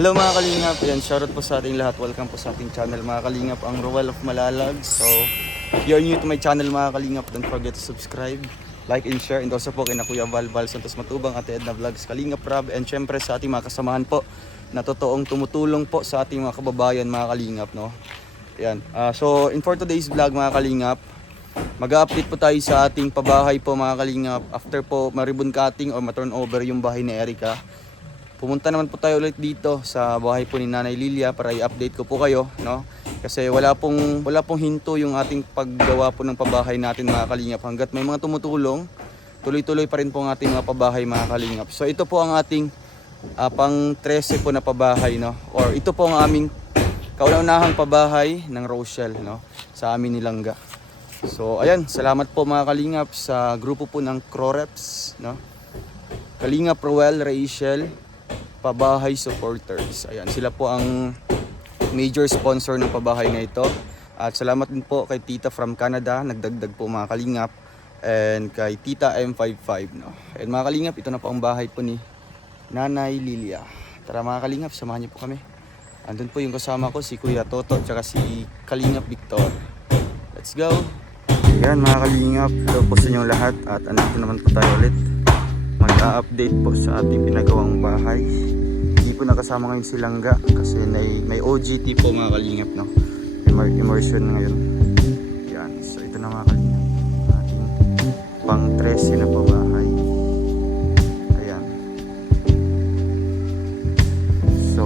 Hello mga kalingap, yan, shoutout po sa ating lahat. Welcome po sa ating channel mga kalingap, ang Roel of Malalag. So, if you're new to my channel mga kalingap, don't forget to subscribe, like and share. And also po kina Kuya Val Santos Matubang, Ate Edna Vlogs, Kalingap Rob, and syempre sa ating mga kasamahan po na totoong tumutulong po sa ating mga kababayan mga kalingap, no? Yan. So, for today's vlog mga kalingap, mag-update po tayo sa ating pabahay po mga kalingap. After po ma-ribbon cutting or ma-turn over yung bahay ni Erica, pumunta naman po tayo ulit dito sa bahay po ni Nanay Lilia para i-update ko po kayo, no? Kasi wala pong hinto yung ating paggawa po ng pabahay natin mga kalingap. Hanggat may mga tumutulong, tuloy-tuloy pa rin po ang ating mga pabahay mga kalingap. So ito po ang ating pang 13 po na pabahay, no? Or ito po ang aming kauna-unahang pabahay ng Rochelle, no? Sa amin ni Langga. So ayan, salamat po mga kalingap sa grupo po ng Croreps, no? Kalingap Roel, Rachel, Pabahay Supporters. Ayan, sila po ang major sponsor ng pabahay na ito. At salamat din po kay Tita from Canada, nagdagdag po mga kalingap. And kay Tita M55, no. And mga kalingap, ito na po ang bahay po ni Nanay Lilia. Tara mga kalingap, samahan niyo po kami. Andun po yung kasama ko, si Kuya Toto, tsaka si Kalingap Victor. Let's go! Ayan mga kalingap, hello po sa inyong lahat. At andito naman po tayo ulit. Mag-update po sa ating pinagawang bahay. Hindi po nakasama ngayon si Langga kasi may OGT po mga kalingap, no? Immersion ngayon. Yan, so ito na mga kalingap, ating pang 13 na po bahay. Ayan. So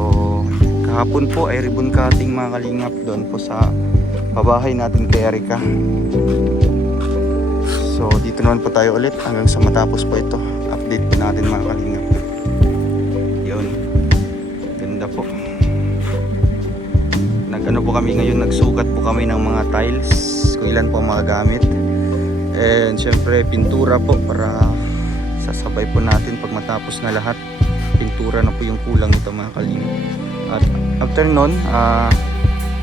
kahapon po ay ribbon cutting mga kalingap doon po sa pabahay natin kay Erica. So dito naman po tayo ulit hanggang sa matapos po ito. Update po natin mga kalingap. Yun, ganda po. Nag-ano po kami ngayon, nagsukat po kami ng mga tiles kung ilan po ang mga gamit. And syempre pintura po para sasabay po natin pag matapos na lahat. Pintura na po yung kulang nito mga kalingap. At after nun,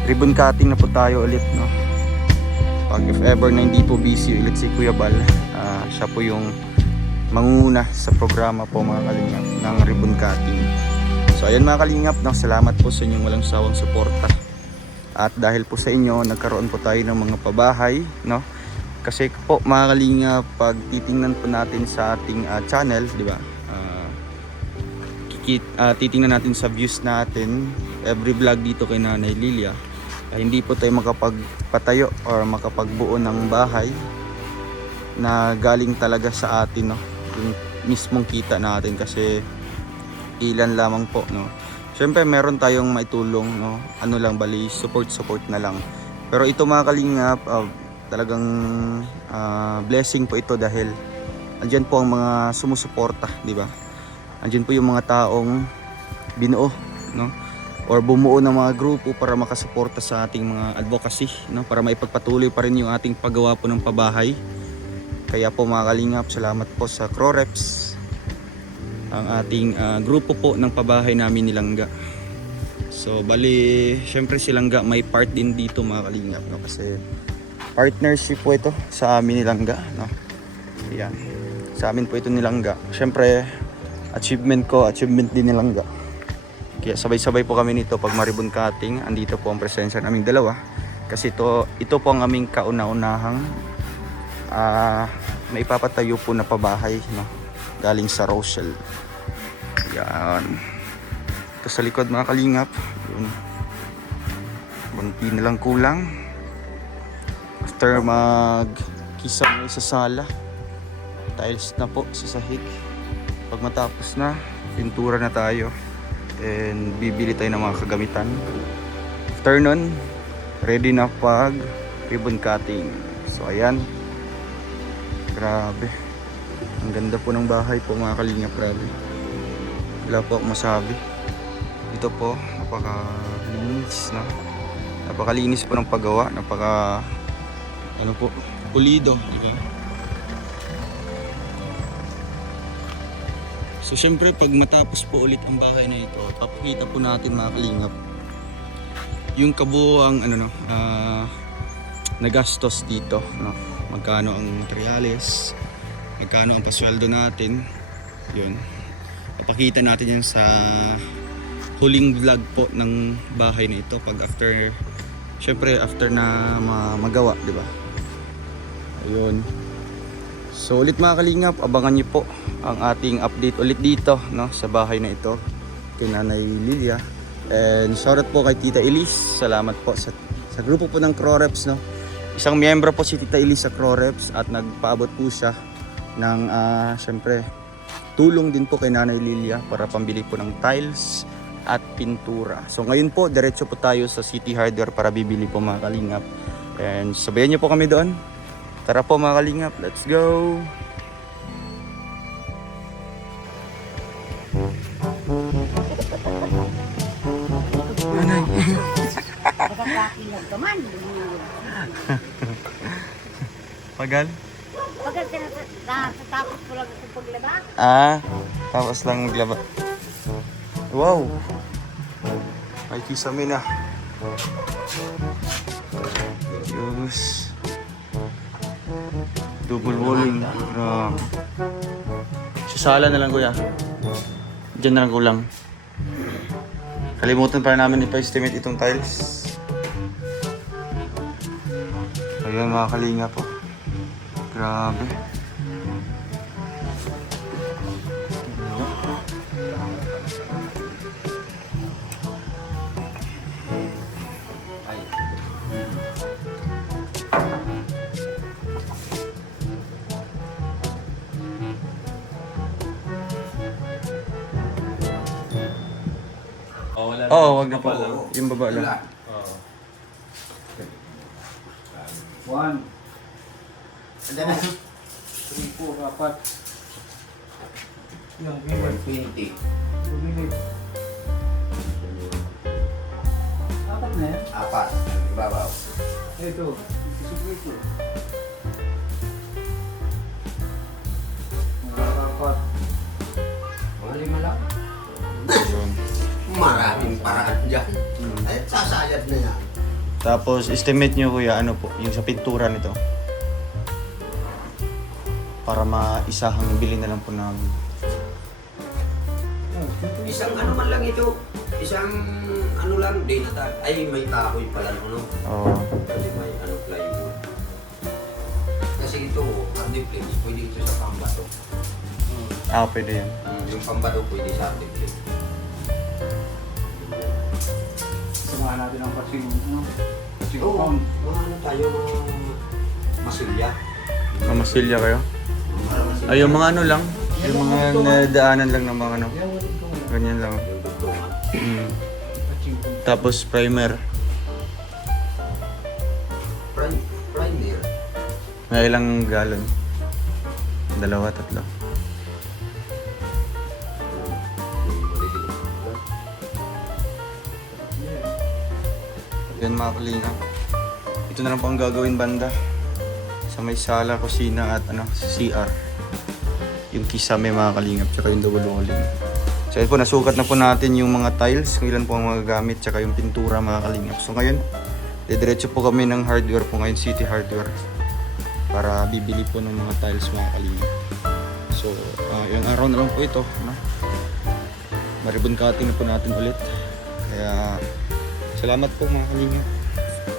ribbon cutting na po tayo ulit, no? Pag if ever na hindi po busy ulit si Kuya Bal, siya po yung mangunguna sa programa po mga kalingap ng ribbon cutting. So ayan mga kalingap, no, salamat po sa inyong walang sawang suporta. At dahil po sa inyo, nagkaroon po tayo ng mga pabahay, no? Kasi po mga kalingap, pag titingnan po natin sa ating channel, di ba? Titingnan natin sa views natin, every vlog dito kay Nanay Lilia, hindi po tayo makapagpatayo or makapagbuo ng bahay na galing talaga sa atin, no? Yung mismong kita natin kasi ilan lamang po, no? Syempre meron tayong maitulong, no? Ano lang, bali support na lang. Pero ito mga kalingap, talagang blessing po ito dahil andyan po ang mga sumusuporta, di ba? Andyan po yung mga taong binuo, no? Or bumuo ng mga grupo para makasuporta sa ating mga advocacy, no? Para maipagpatuloy pa rin yung ating paggawa po ng pabahay. Kaya po mga kalingap, salamat po sa Croreps, ang ating grupo po ng pabahay namin ni Langga. So bali, syempre si Langga may part din dito mga kalingap, no? Kasi partnership po ito sa amin ni Langga, no? Ayan, sa amin po ito ni Langga. Syempre achievement din ni Langga. Kaya sabay-sabay po kami nito pag ma-ribbon cutting. Andito po ang presensya naming dalawa. Kasi ito po ang aming kauna-unahang may ipapatayo po na pabahay, no? Galing sa Rochelle. Yan. Ito sa likod mga kalingap. Yun. Bunti na lang kulang. After mag-kisa sa sala, tiles na po sa sahig. Pag matapos na, pintura na tayo. And bibili tayo ng mga kagamitan. After nun, ready na pag ribbon cutting. So ayan, grabe, ang ganda po ng bahay po mga kalingap, grabe. Wala po akong masabi. Ito po, napakalinis, no? Napakalinis po ng paggawa, ano po, pulido, okay? So syempre pag matapos po ulit ang bahay na ito, papakita po natin mga kalingap yung kabuuang nagastos dito, no? Magkano ang materyales, magkano ang pasweldo natin, yun. Papakita natin yan sa huling vlog po ng bahay na ito pag after, syempre after na magawa, di ba? Ayun. So ulit mga kalingap, abangan niyo po ang ating update ulit dito, no, sa bahay na ito kay Nanay Lilia. And shoutout po kay Tita Elise. Salamat po sa grupo po ng Croreps, no. Isang miyembro po si Tita Elise sa Croreps at nagpaabot po siya ng syempre tulong din po kay Nanay Lilia para pambili po ng tiles at pintura. So ngayon po, diretso po tayo sa City Hardware para bibili po mga kalingap. And sabayan niyo po kami doon. Tara po mga kalingap, let's go! Nanay! Pagkakakilag ka man. Pagal? Pagkat natatapos ko lang ako paglaba. Tapos lang maglaba. Wow! May kisame na. Diyos. Double walling. Sasala na lang kuya. Diyan na lang kulang. Kalimutan pa namin ipa-estimate itong tiles. Ayan mga kalinga po. Grabe. Oo, wag na po. Yung baba lang. One. Anda na. 3, 4, 4. Yung 120. 2 minutes. Apat na yan? Apat. Ibabaw. Ito. Ito. Apat. Mga lima lang. Ayun. Maraming paraan dyan. Ay, sasayad na yan. Tapos estimate nyo kuya, ano po, yung sa pintura nito. Para maisahang bili na lang po namin. Isang ano man lang ito. Isang ano lang, day na tag. Ay, may kahoy pala no. Oo. Kasi may ano plywood. Kasi ito, hardiplex, pwede ito sa pambato. Pwede yun. Yung pambato pwede sa hardiplex. Samahan natin ang passing. Passing Oo, pound. mga ano tayo, masilya. Mamasilya kayo? Ay, yung mga ano lang. Yung mga nadaanan lang ng mga ano. Ganyan lang. Yung dugtungan. Passing pound. Tapos primer. Primer. May ilang galon? 2, 3. Yan mga kalinga. Ito na lang po ang gagawin banda. Sa may sala, kusina at CR. Yung kisame mga kalingap, tsaka yung double walling. So yun po, nasukat na po natin yung mga tiles, kung ilan po ang magagamit, tsaka yung pintura mga kalingap. So ngayon, diretso po kami ng hardware po ngayon, City Hardware. Para bibili po ng mga tiles mga kalingap. So, ilang araw na lang po ito. Maribon cutting na po natin ulit. Kaya, salamat po mga kalingap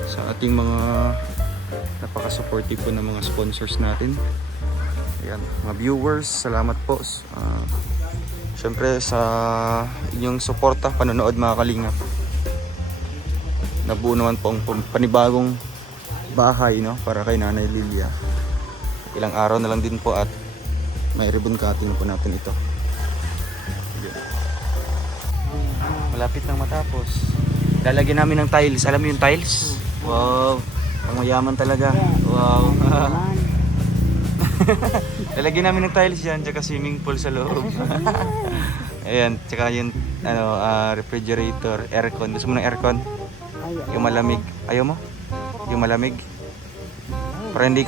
sa ating mga napaka-supportive po ng mga sponsors natin. Ayan, mga viewers, salamat po. Siyempre sa inyong suporta, panonood mga kalingap. Nabuo naman po ang panibagong bahay, no, para kay Nanay Lilia. Ilang araw na lang din po at may ribbon cutting po natin ito. Ayan. Malapit nang matapos. Lalagyan namin ng tiles. Alam mo yung tiles? Wow, ang mayaman talaga. Wow. Lalagyan namin ng tiles yan, tsaka swimming pool sa loob. Ayan, tsaka yung refrigerator, aircon. Gusto mo ng aircon? Yung malamig. Ayaw mo? Yung malamig? Para hindi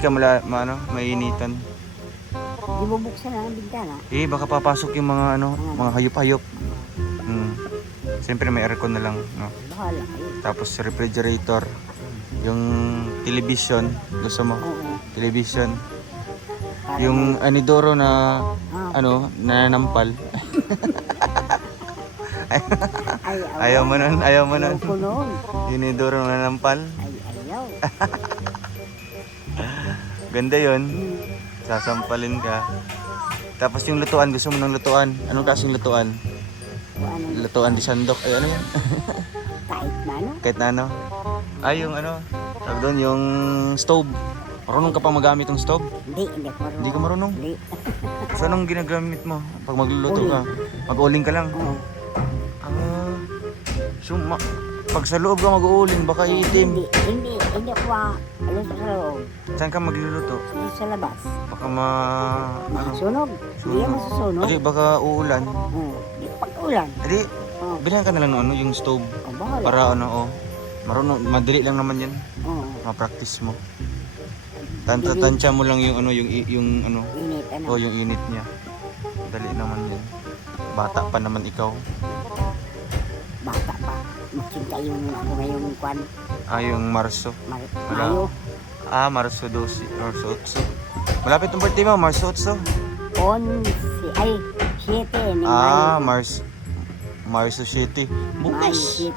ka mainitan. Di mo buksan ang bintana. Baka papasok yung mga mga hayop-hayop. Siyempre may aircon na lang, no? Bahala kayo. Tapos refrigerator, yung television, gusto mo? Oo. Television. Yung anidoro na nananampal. Ay, Ayaw mo nun, ayaw mo nun. Ayaw ko nun. Diniduro mo na ng pal. Ay, ayaw. Ganda yon. Hmm. Sasampalin ka. Tapos yung lutuan, gusto mo ng lutuan. Anong kasing lutuan? Kung ano, Lutuan di sandok. Ay, ano yan? kahit na ano. Kahit na ano. Ay, yung ano. Tawag doon, yung stove. Marunong ka pa magamit ng stove? Hindi ako marunong. Hindi ka marunong? Hindi. So, anong ginagamit mo pag magluluto ka? Mag-uling ka lang? Oo. Ah, so, pag sa loob ka mag-uuling, baka iitim. Hindi ako alam sa loob. Saan ka magluluto? Sa labas. Baka ano? Masunog. Hindi yan masusunog. Adi, baka uulan. Oo. Di pag-ulan. Adi, Oo. bilhan ka na lang ng ano, yung stove. O, bahala. Para ano, oh. Marunong, madali lang naman yan. Oo. Ma-practice mo. Tansya mo lang yung ano, yung ano, Init, ano. oh, yung unit niya. Dali naman yan. Bata pa naman ikaw. Bata pa. Magsinta yung ako ngayong kwan. Ah, yung Marso. Wala. Mayo. Ah, Marso 12, Marso 8. Malapit ang birthday mo, Marso 8. Ay, 7. Ah, Marso 7. Mayo Bukas. 7.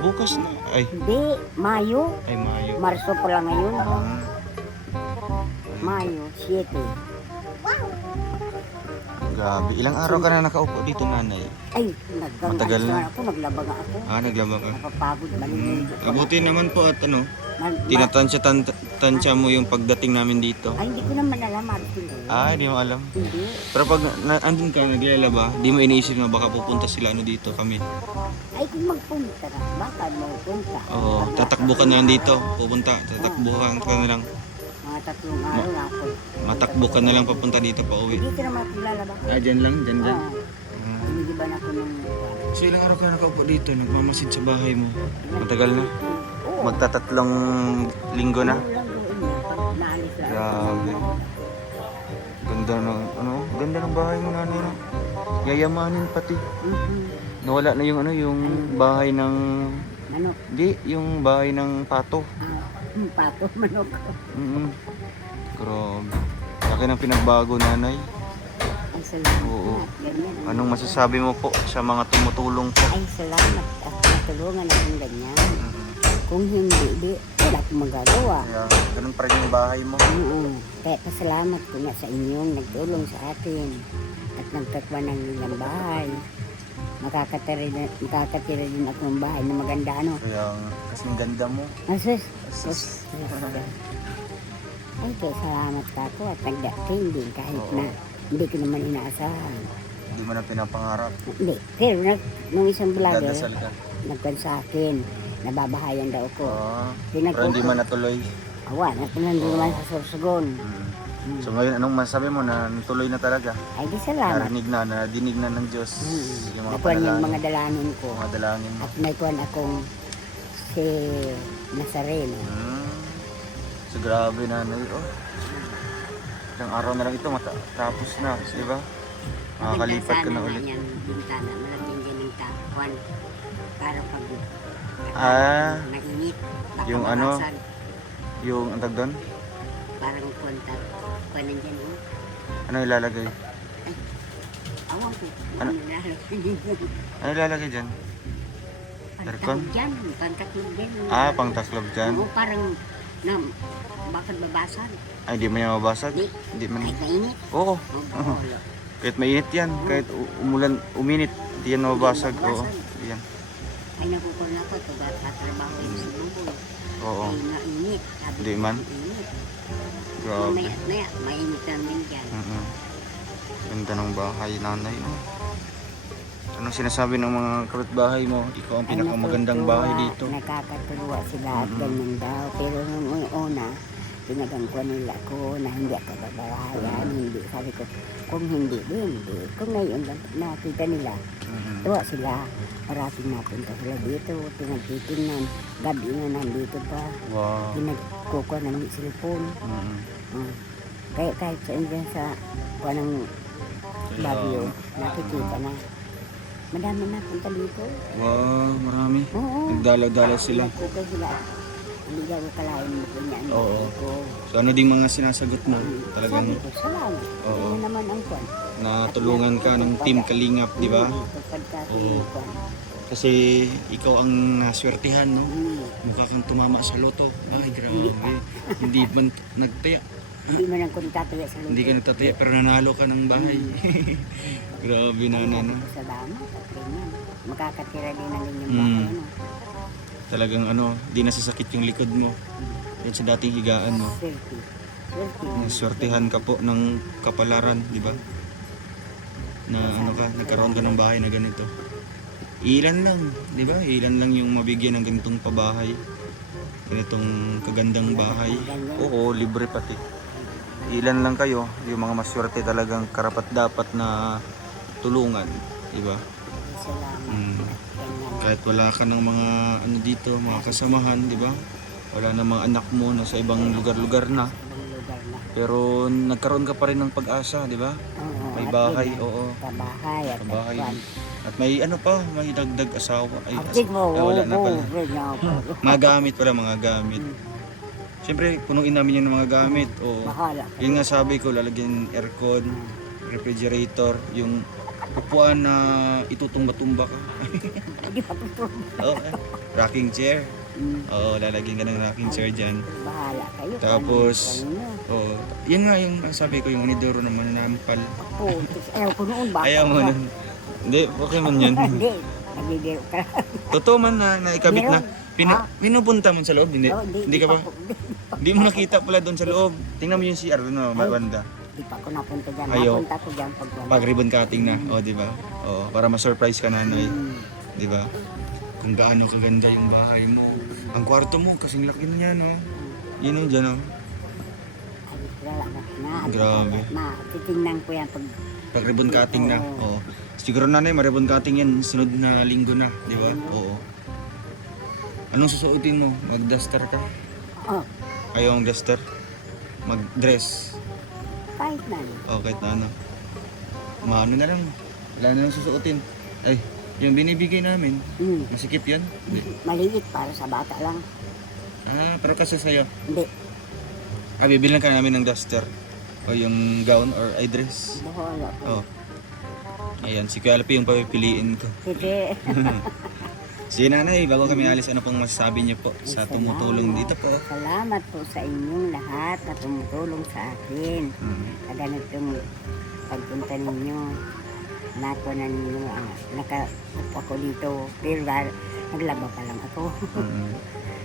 Bukas na. Ay, Hindi, Mayo. Mayo. Marso pa lang ngayon. Ah, Mayo 7. grabe. Ilang araw ka na nakaupo dito, nanay? Ay, Matagal na. ako, naglaba nga ako. Ah, naglaba ka. Napapagod, maliligo. Abuti naman po at ano, tinatansya mo yung pagdating namin dito. Ay, hindi ko naman alam, Martin. Ah, hindi mo alam. Hindi. Pero pag andun ka, naglalaba, di mo iniisip na baka pupunta sila ano dito kami. Ay, kung magpunta na, baka magpunta. Oo, tatakbo ka na lang dito. Pupunta, tatakbo ka na lang. Mga 3 araw na ako. Matakbo ka na lang papunta dito pa uwi. Dito naman ako lalaba. Ah, dyan lang, dyan. Oo. Inigiban ako ng... So ilang araw ka na nakaupo dito, nagmamasid sa bahay mo. Matagal na. Oo. Magtatatlong linggo na. Ano lang doon na. Naalis lang. Grabe. Ganda ng, ganda ng bahay mo, nanay, no? Yayamanin pati. Mhm. Nawala na yung yung bahay ng, Manok. hindi, yung bahay ng pato. Pato, manok. Grabe. Laki ng pinagbago, nanay. Ay, salamat. Oo. Ganyan. Anong masasabi mo po sa mga tumutulong po? Ay, salamat. At natulungan akong ganyan. Kung hindi, di, wala akong magagawa. Kaya, ganun pa rin yung bahay mo. Oo. Kaya pasalamat ko nga sa inyong nagtulong sa atin at nagtatwa ng ilang bahay. Makakatira din ako ng bahay na maganda, ano. Kaya, kasing ganda mo. Asus. Sus. Ay, kaya salamat ka ako at nagdating din kahit na hindi ko naman inaasahan. Hindi mo na pinapangarap. Hindi. Pero nung isang vlogger, Dadasal ka. nagkan sa akin, nababahayan daw ko. Ah, pero hindi mo natuloy. Awa, nandun naman sa Sorsogon. So ngayon, anong masabi mo na natuloy na talaga? Ay, di salamat. Nadinig na ng Diyos yung mga Nakuha niya yung panalangin, mga dalangin ko. mga dalangin mo. At may kuhan akong si Nazareno. So grabe, nanay. Oh. Ilang araw na lang ito, tapos na, di ba? Makakalipat ka na ulit. Yung bintana, malagyan dyan ng tapuan. Para pag mainit. baka yung ano? mabasag. Yung antag doon, Parang kontak. Kuha nandyan, oh. ano ilalagay? Awan ko. Ano? Ano ilalagay dyan? Aircon? Pantaklob dyan. Pantaklob din. Ah, pang taklob dyan. Oo, parang na, bakit babasag? Ay, di mo yan mabasag? Di. Di man. Kahit mainit. Oo. Oo. Kahit mainit yan, kahit umulan, uminit, di yan mabasag. Oo. Yan. Ay, nakukuha ko ito. Tatrabaho yung sinubol. Oo. Ay, mainit. Sabi Di ko, man? mainit. Grabe. Maya, mainit namin dyan. Ganda ng bahay, nanay. Oh. Anong sinasabi ng mga kapitbahay mo? Ikaw ang pinakamagandang bahay dito. Nakakatuwa sila at ganyan daw. Pero nung una, pinagangkuhan nila ko na hindi ako babawalan. Hindi. Sabi ko, kung hindi, hindi. Kung ngayon lang nakita nila, tuwa sila. Parating napunta sila dito. Pinagtitingnan. Gabi na nandito pa. Wow. Pinagkukuha ng cellphone. Kaya kahit saan dyan sa kuha ng Baguio, nakikita na. Madami na punta dito. Wow, marami. Oo. Nagdalaw-dalaw sila. Nagkukay sila. Hindi ka ko kalahin mo ko niya. Oo. So ano ding mga sinasagot mo? Talagang Sabi ko, salamat. Oo. Ano naman ang kwan? natulungan ka ng Team Kalingap, di ba? Oo. Kasi ikaw ang naswertihan, no? Mukha kang tumama sa loto. Ay, grabe. Hindi man nagtaya. Hindi man ako nagtataya sa luto. Hindi ka nagtataya pero nanalo ka ng bahay. Grabe na. Salamat at ganyan. Makakatira din na rin yung Mm. bahay. Ano? Talagang di nasasakit yung likod mo. Yan sa dating higaan mo. Swerte. Swerte. Naswertihan ka po ng kapalaran, di ba? Na nagkaroon ka ng bahay na ganito. Ilan lang, di ba? Ilan lang yung mabigyan ng ganitong pabahay. Ganitong kagandang bahay. Oo, libre pati. Ilan lang kayo, yung mga maswerte talagang karapat dapat na tulungan, di ba? Salamat. Mm. Ganyan. Kahit wala ka ng mga dito, mga kasamahan, di ba? Wala na mga anak mo na sa ibang lugar-lugar na. Ibang lugar na. Pero nagkaroon ka pa rin ng pag-asa, di ba? Oo, May at bahay, yun, oo. Kabahay at Kabahay. kwan. At may may dagdag asawa. Ay, Artig mo, wala na pala. ganyan po. Mga gamit pala, mga gamit. Siyempre, punuin namin yung mga gamit. O, Bahala. yun nga sabi ko, lalagyan aircon, refrigerator, yung upuan na itutumba-tumba ka. Hindi pa po. Oo, rocking chair. Mm. Oo, lalagyan ka ng rocking chair dyan. Bahala kayo. Tapos, Kanino? oo, yun nga yung sabi ko, yung unidoro naman nampal. Ako, ayaw ko noon. Baka Ayaw mo ka. nun. Hindi, okay man yun. Hindi. Nagbibiro ka. Totoo man na ikabit na. Pinupunta mo sa loob, hindi? Oh, Hindi ka ba? Hindi mo nakita pala doon sa loob. Tingnan mo yung CR doon, no, banda. Hindi pa ako napunta dyan. Ayaw. Napunta ko dyan pag wala. Pag ribbon cutting na, di ba? Oo, para ma-surprise ka nanay, di ba? Kung gaano kaganda yung bahay mo. Ang kwarto mo, kasing laki na yan, no? Yun o, dyan, no? Wala na. Grabe. Titingnan ko yan pag Pag ribbon cutting na, oo. Siguro nanay, ma-ribbon cutting yan, sunod na linggo na, di ba? Oo. Anong susuotin mo? Mag-duster ka? oh, Ayaw ang duster? Mag-dress? kahit na. O, kahit na ano. Maano na lang. Wala na lang susuotin. Ay, yung binibigay namin, masikip yan? Hindi. Maliit para sa bata lang. Ah, pero kasi sa'yo. Hindi. Bibilan ka namin ng duster. O yung gown or eye dress. Bahala ko. Oh. Ayan, si Kuya Alpi yung papipiliin ko. Sige. Si nanay, bago kami alis, ano pong masasabi niyo po sa tumutulong dito po? Salamat po sa inyong lahat na tumutulong sa akin. Sa ganitong pagpunta ninyo. Nato na ninyo. Nakaupo ako dito. Pero naglaba pa lang ako.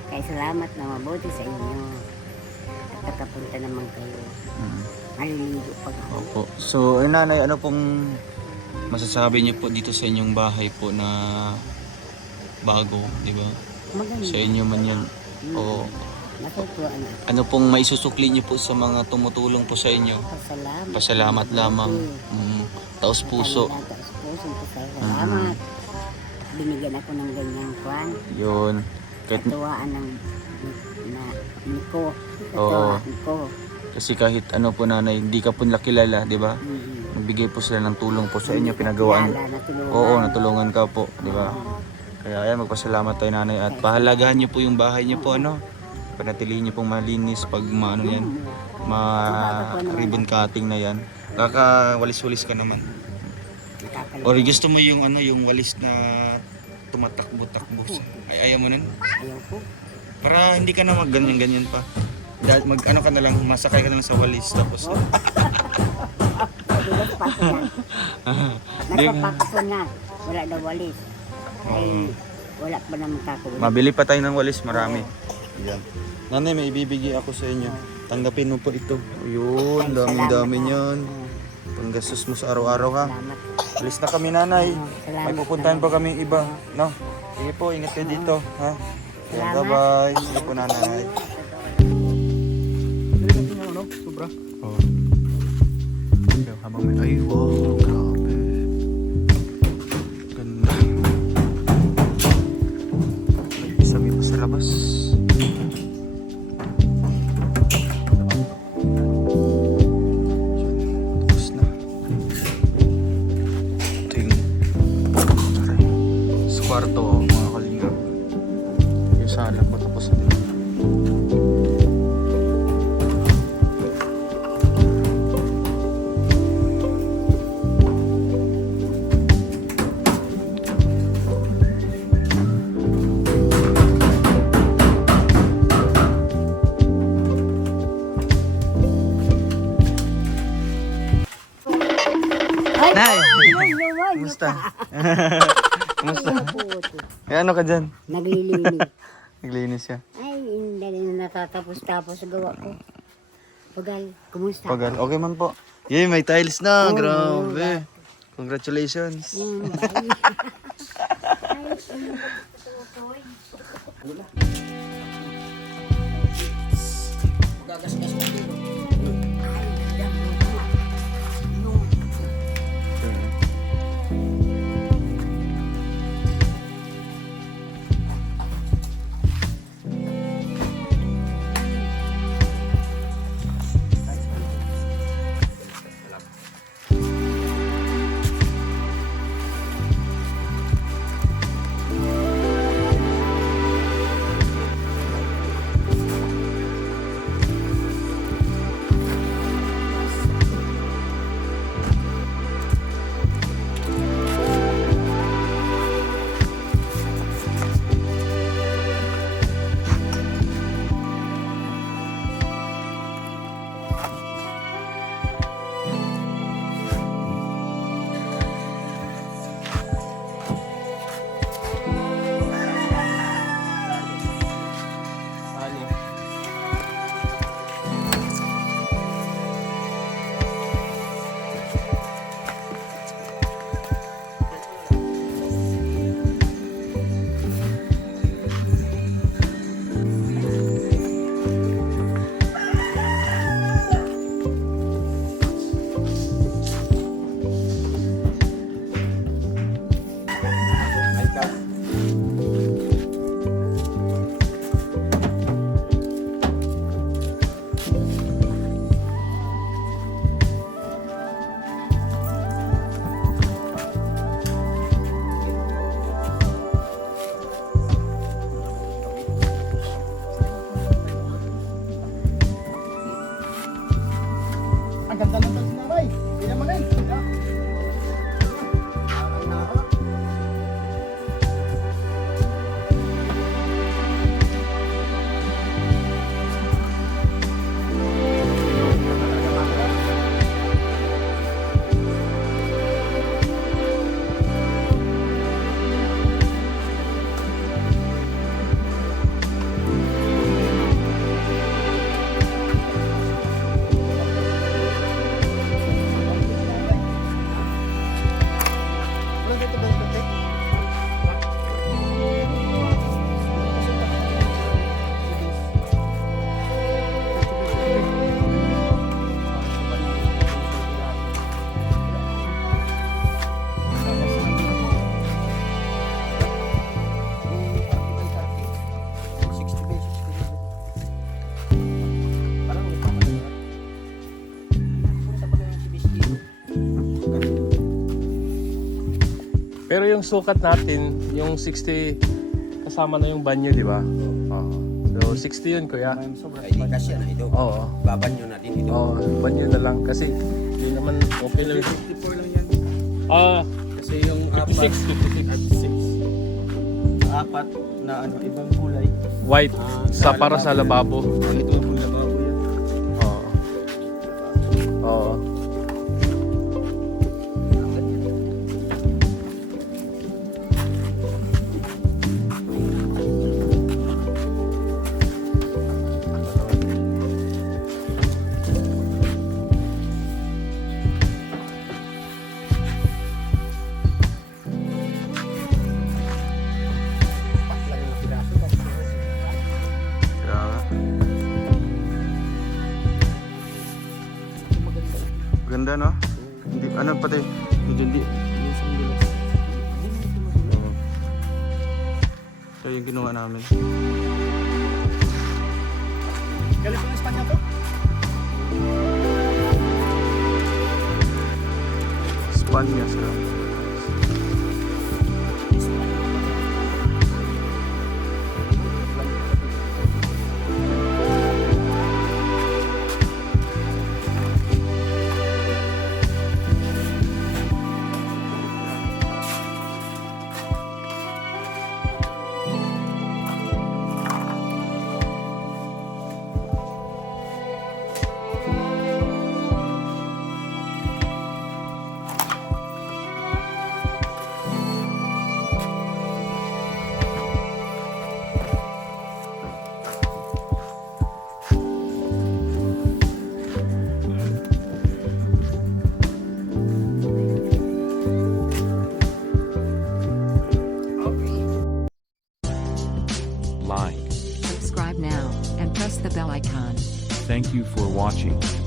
Kaya salamat na mabuti sa inyo. At nakapunta naman kayo. Maliligo pa ako. Opo. So, nanay, ano pong masasabi niyo po dito sa inyong bahay po na bago, di ba? Maganda. Sa inyo man yan. O Matutuwa na. ano pong maisusukli niyo po sa mga tumutulong po sa inyo? Pasalamat. Pasalamat lamang. Taos puso. Taos puso. Salamat. Binigyan ako ng ganyang kwan. Yun. Kahit, Katuwaan ng Niko. Oo. Katuwaan ko. kasi kahit ano po nanay, hindi ka po nakilala, di ba? Nagbigay po sila ng tulong po sa inyo, pinagawaan. Kilala, natulungan. Oo, natulungan ka po, di ba? Kaya ayan, magpasalamat tayo nanay at pahalagahan niyo po yung bahay niyo po, ano? Panatilihin niyo pong malinis pag maano yan, ribbon cutting na yan. Kakawalis-walis ka naman. Kakal- Or gusto mo yung yung walis na tumatakbo-takbo. Ayaw mo nun? Ayaw ko. Para hindi ka na magganyan-ganyan pa. Dahil ka na lang, masakay ka na lang sa walis tapos. Dulas pa ko yan. Nakapakso na. Wala daw walis. Ay, wala pa naman kakulit. Mabili pa tayo ng walis, marami. Yan. Nanay, may ibibigay ako sa inyo. Tanggapin mo po ito. Ayun, dami-dami niyan. Panggastos mo sa araw-araw ha. Salamat. Alis na kami nanay. Salamat. May pupuntahan pa kami iba. No? Sige po, ingat kayo dito. Ha? Ayan, Salamat. bye-bye. Sige po nanay. Sobra. Oh. Habang may... Ay, wow. Grabe. Ganda. May isami pa sa labas. Tapos na. Ito yung... Sa kwarto, mga kalingap. Yung sala ko tapos na din. Kumusta? Kumusta? Puto. Eh, ano ka dyan? Naglilinis. Naglinis siya. Ay, hindi na natatapos-tapos sa gawa ko. Pagal, kumusta? Pagal. Okay man po. Yay, may tiles na. Oo, Grabe. Congratulations. Bye. Gagasgas mo dito. Ang ganda ng tiles na bay. Hindi naman eh. Pero yung sukat natin, yung 60 kasama na yung banyo, di ba? Oo. So 60 yun, kuya. Ay, di kasya na ito. Oo. Babanyo natin ito. Oo, banyo na lang kasi hindi naman okay lang. 54 lang yan. Kasi yung 56. apat na ano, ibang kulay. White, sa para sa lababo. Ito ang kulay bago yan. Oo. Oo. Kaya ganda no? Hindi, ano pati, hindi. Ito yung ginawa namin. Galing pa ng Espanya to? Spanya sila. Thank you for watching.